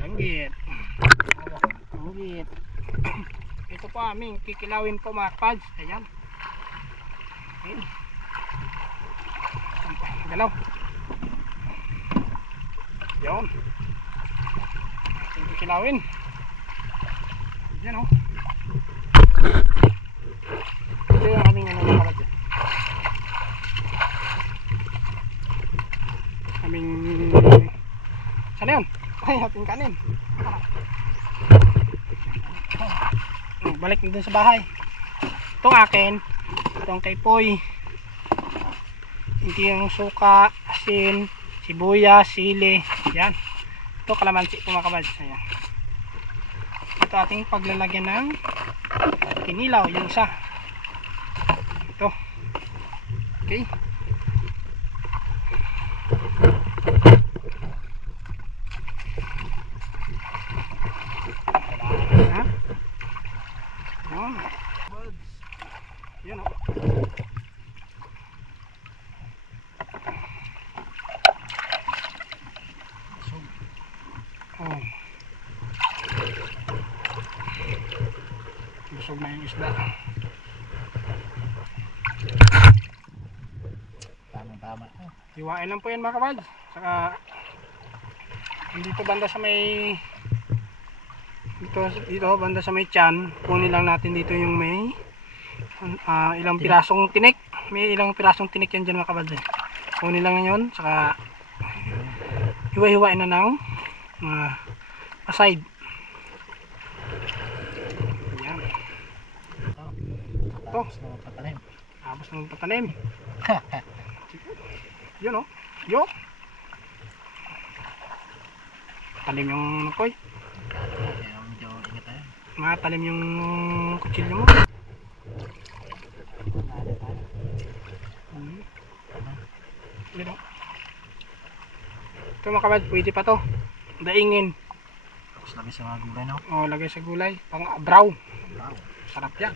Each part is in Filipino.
Langgit. Langgit. Ito po aming kikilawin po mga kapads. Ayan. Okay. Galaw. Yun. Ating kikilawin. Ayan o. Ito yung aming ano mga kapads. Aming sana yun? Ay, ating kanin. Balik na dun sa bahay. Itong akin, itong kay Poy. Hindi yung suka, asin, sibuyas, sili. Yan. Ito kalamansi po mga kabads. Ayan. Ito ating paglalagyan ng kinilaw. Yung isa. Ito. Okay. Yan o. Busog na yung isda. Tama. Hiwain lang po yan mga kabads. Saka dito banda sa may dito banda sa may tiyan, kunin lang natin dito yung may ilang pirasong tinik. May ilang pirasong tinik yan dyan mga kabads. Kunin lang yun. Saka hiwa-hiwain na ng aside. Ayan. Tapos na magpatanim. Tapos na magpatanim. Yun o. Yo. Talim yung napoy. Kaya medyo ingat tayo. Matalim yung kutsilyo mo. Yun o. Ito mga kabad, pwede pa to. Daingin. Tapos lagay sa mga gulay, no? O, lagay sa gulay. Pang abraw. Wow. Sarap yan.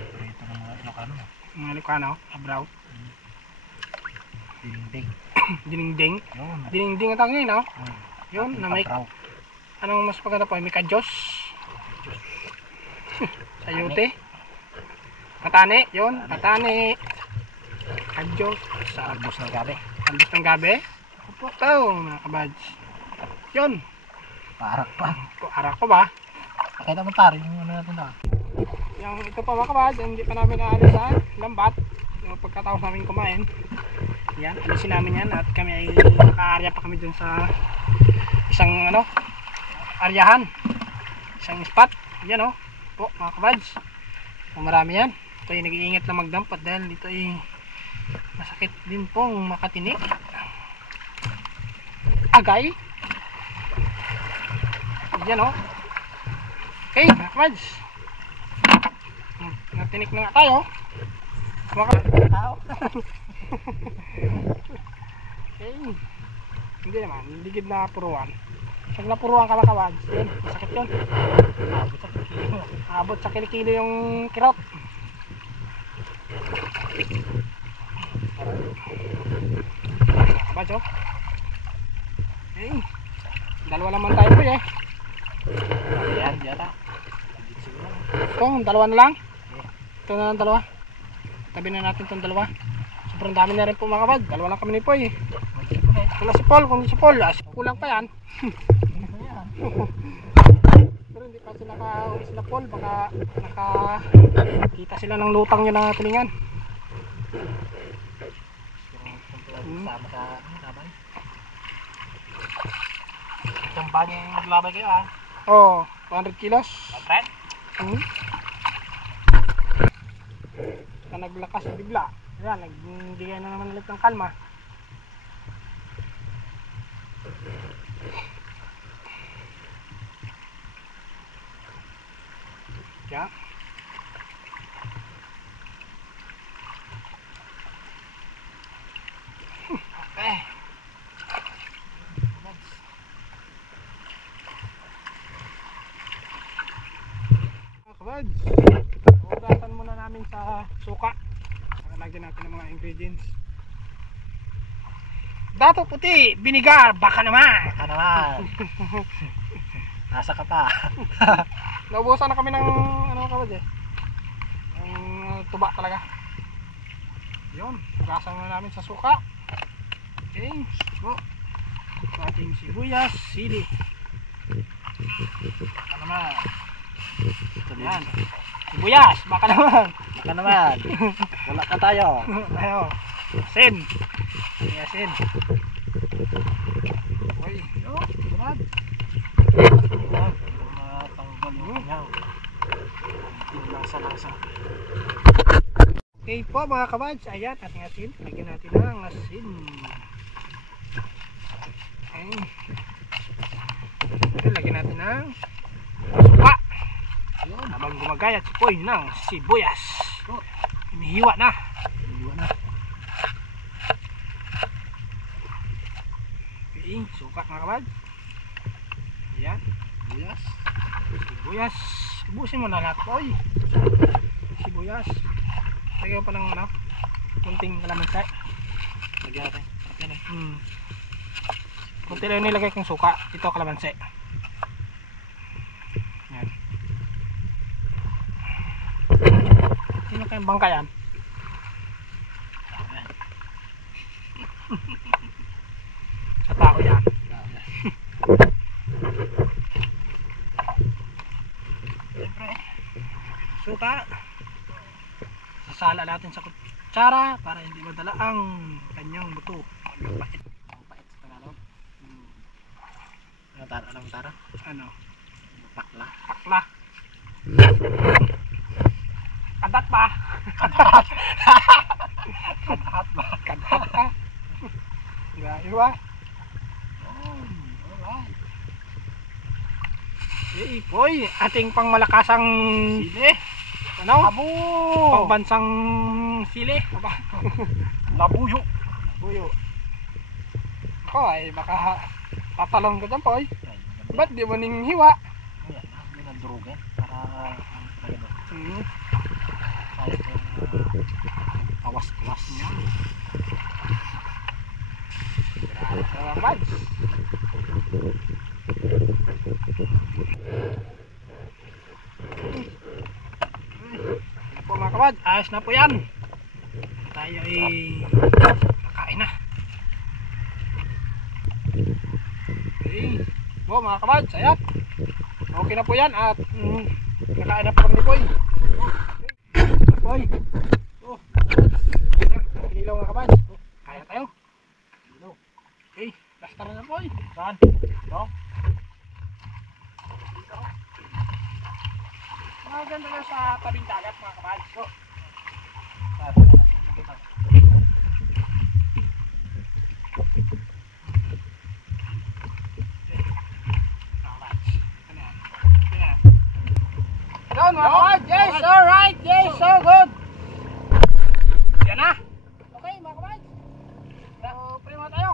Ito ng mga Ilocano. Mga Ilocano, abraw. Dinding. Dininding. Yun. Dininding ang tawag ngayon, no? Yun, na may, Abraw. anong mas maganda po? May kadyos. Sayote. Patane, yun. Patane. Kadyos. Sa Albos ng gabi. ambos ng gabi. Opo, ito, mga kabads. Yun. Parak pa. Arak ko ba? Pakita mo tarin yung ano natin na. Yung ito pa mga kabads, hindi pa namin naalis sa lambat. Yung pagkatapos namin kumain. Yan, alisin namin yan at kami ay naka-area pa kami dun sa isang ano, aryahan. Isang spot. Yan o. Po, mga kabads. Marami yan. Ito ay nag-iingat na magdampat dahil dito ay masakit din pong makatinik. Agay. Yan o. Okay, mga kabads. Natinik na nga tayo. Mga tao. Okay. Hindi naman, ligid na puruan. Pag napuruan ka mga kabads, yun, masakit yun. Abot sa kilikilo yung kirot. Mga kabads, oh. Okay. Dalawa naman tayo po eh. Ayan, yata. Ito, dalawa na lang. Ito na lang dalawa. Tabi na natin itong dalawa. Sobrang dami na rin po mga kabad. Dalawa lang kami ni Poy. Wala si Paul, kung si Paul, kulang pa yan. Pero hindi pa sila nakauwi sila Paul. Baka nakakita sila ng lutang nyo na tulingan. Sama sa labay. Isang banyang naglabay kayo ah. Oo, 200 kilos. Friend? Na naglakas bigla. Ayan, nagbigay na naman ulit ng kalma. Kaya okay. Kabads, ugasan muna namin sa suka. Lagyan natin ng mga ingredients. Dato puti, binigar, baka naman. Baka naman. Nasa ka pa. Naubusan na kami ng ano kabad eh. Ang tuba talaga. Yun, hugasan na namin sa suka. Okay, so ating sibuyas, sili. Baka naman. Yan. Sibuyas, baka naman. Baka naman. Wala ka tayo. Ayo. Asin. May asin. Uy, yo, sabad. Matanggal yung kanyang. Tingnan sa lasa. Okay po mga kabads, ayan ating asin. Lagyan natin ng asin. Okay. Okay, lagyan natin ng suka. Habang gumagayat si Poy ng sibuyas. Hinihiwa na. Hinihiwa na. Okay, suka mga kabads. Ayan. Sibuyas. Sibuyas. Ubusin mo na lahat, Poy. Sibuyas. Lagyan mo pa ng ano, kunting kalamansi. Lagyan natin. Yan eh. Kunti lang yung nilagay kong suka. Ito kalamansi. Yan. Sino kayong bangka yan? Sa tao yan. Siyempre, suka. Sasala natin sa kutsara para hindi madala ang kanyang buto. Ang pait. Ang pait sa Tagalog. Ano tara? Anong tara? Ano? Pakla. Pakla. Kadat pa. Kadat ba? Kadat pa. Gaya ba? Alright. Okay, Poy, ating pangmalakasang Sili. ano? Abo. Pangbansang sili. Aba. Labuyo. Buyo. Ako ay baka tatalon ko dyan, Poy. Ba't di mo ning hiwa? Ayan na. May nandurugin. Para talaga doon. Kaya ko awas-awas niya. Salamat. Po mga kabad, ayos na po yan. Tayo ay kakain na. Okay. Po mga kabad, sayat. Okay na po yan at kakain na po kami ni Poy. Poy. Oh. Inilaw mga kabad. Kaya tayo. Okay, basta na Poy. Saan? No? Maganda na sa tabing dagat mga kabad. So, yun mga kabad. Yes, alright. Yes, so good. Yan na. Okay mga kabad. So, pwede mo tayo.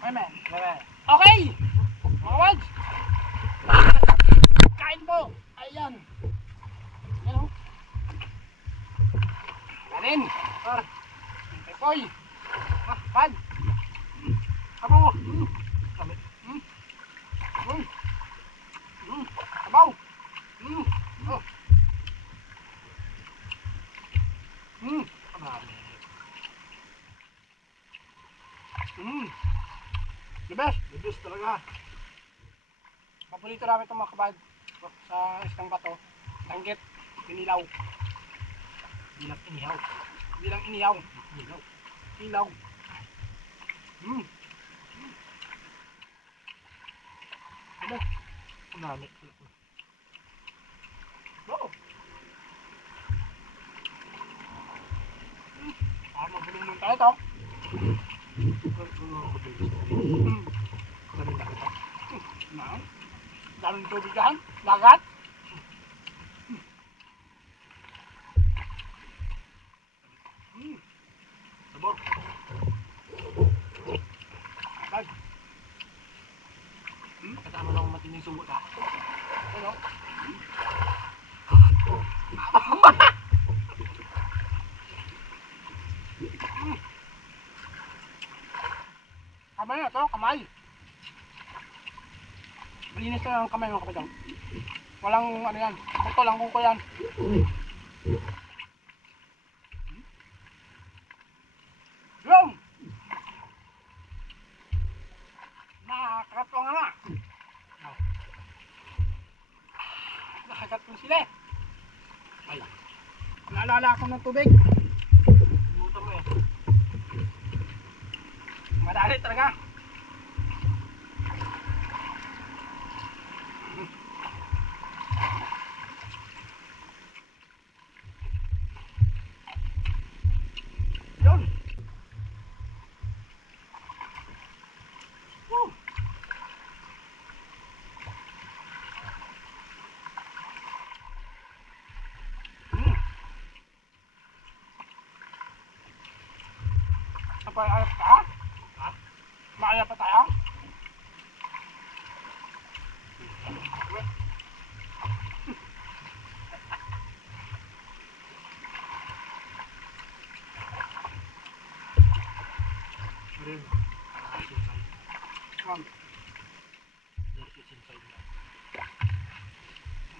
Amen. Okay. Mga kabad. Kain po. Ayan. Yan o. Kanin. Okay, Poy. Kabad. Abo. Kami. Abaw. Oh. The best. The best talaga. Paborito namin itong mga kabad sa isang bato. Langgit. Pinilaw. Bilang inihaw. Bilang iniyaw. Inihaw. Ilaw. Ano? Unami. Oo. Mabulong mong tayo ito. Daming tubig dyan. Lagat. Sabor. Agad. Kasama lang matinig sugot ha. Ano? Kamay na to, kamay. Malinis na ang kamay mga kapatid. Walang ano yan. Ito lang kung ko yan. Yung! Nakakatwa nga nga. Nakakatwa sila eh. Ay. Naalala ako ng tubig. Limutan mo eh. Madali talaga. Yun. Woo. Apa ayat ka? Ha? Maaya pa tayo?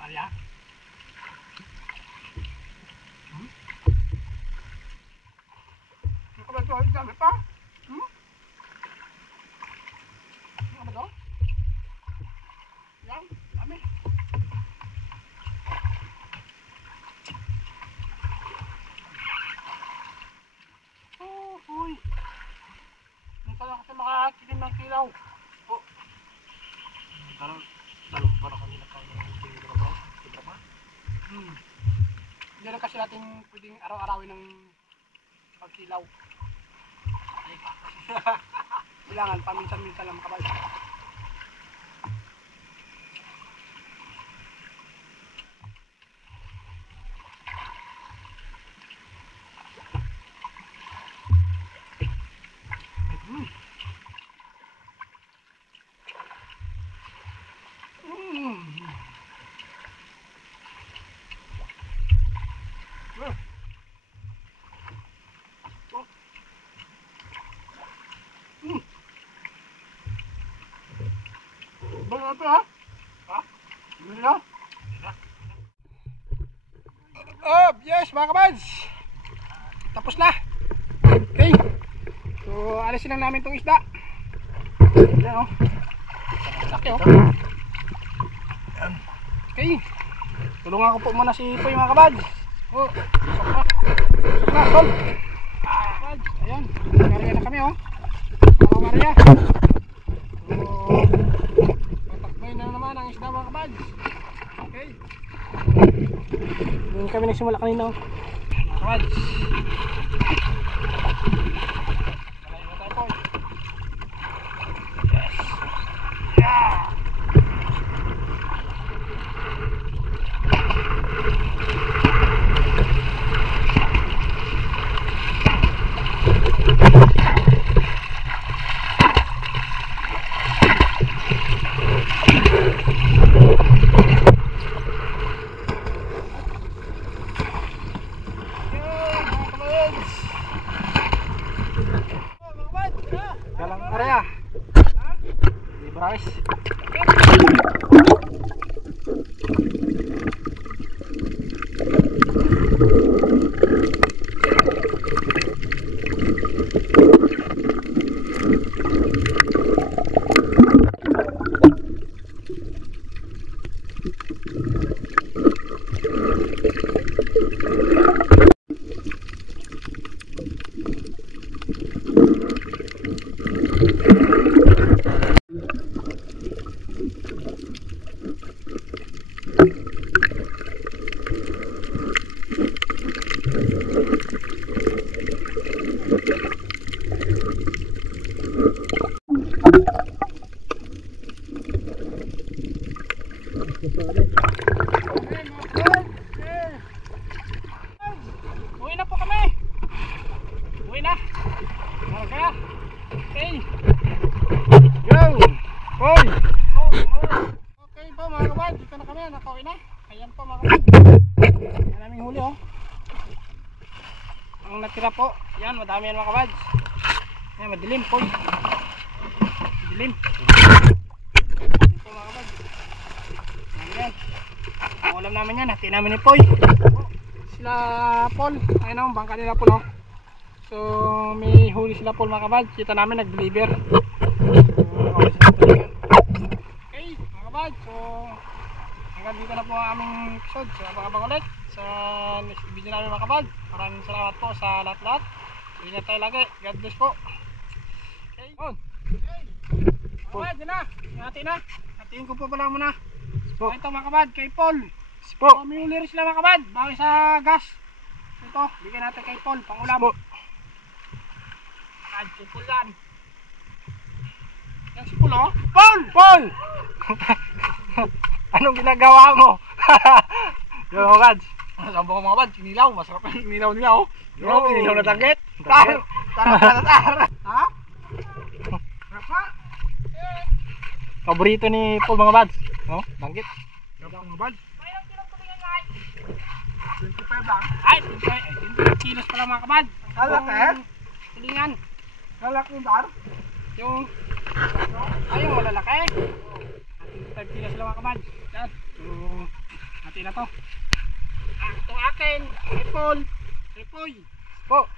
Maria? Ano ba ito? Ang dami pa? Ano ba ito? Yan, dami. Uy. Minsan lang kasi makatilim ng kilaw. Talong para kanila kayo ng tingin ba? Sobra ba? Hindi lang kasi natin pwedeng araw-arawin ng pagkilaw. Kailangan paminsan-minsan lang makabal. Bago ito ha? Ha? Bili na? Oh, yes mga kabads! Tapos na! Okay! So, alisin lang namin itong isda. Yan o. Laki o. Okay. Tulungan ko po muna si Poy mga kabads. Oh, sok na. Sok na, tol. Kabads, ayan. Maria na kami o. Mga Maria. So, patakboy na naman ang isda mga kabads. Okay. Doon kami nagsimula kanina o. Mga kabads. Malayo na tayo Poy. Yes. Yeah. Galang area. Librais. Uwi na po kami. Uwi na. Marga. Okay. Go. Hoy. Okay po mga kabad. Dito na kami. Nakauwi na. Ayan po mga kabad. Yan naming huli oh. Ang natira po. Yan. Yan, madami yan mga kabads. Yan, madilim po. Madilim. Ito mga kabads. Yan. Ang ulam namin yan, hatiin namin ni Poy. Sila Paul, ayun ang bangka nila Paul. So may huli sila Paul mga kabads. Kita namin nag-deliver. Okay mga kabads, so hanggang dito na po ang aming episode. So abang-abang ulit sa next video namin mga kabads. Maraming salamat po sa lahat-lahat. Ingat tayo lagi. God bless po. Okay. On. Okay. Kabads, yun na. Hati na. Hatiin ko po pala muna. Ito mga kabads, kay Paul. Po. So, may uli rin sila mga kabad, bawi sa gas. Ito, bigyan natin kay Paul, pang ulam. Kabad, si Paul yan. Yan si Paul, oh. Paul! Paul! Anong ginagawa mo? Yo, mga kabads. Sabi ko mga kabad, sinilaw, masarap yung sinilaw nila, oh. Yo, inilaw na tanggit. Tar! Ha? Sarap ha? Paborito ni Paul mga kabads. No? Tanggit. Sarap mga kabad. 25 lang. Ay, 25 kilos pala mga kabad. Alak eh? Tulingan. Alak yung dar? Yung yung malalaki. 25 kilos lang mga kabad. Yan. So, natin na to. Ito akin. Ipol. Ipoy. Po.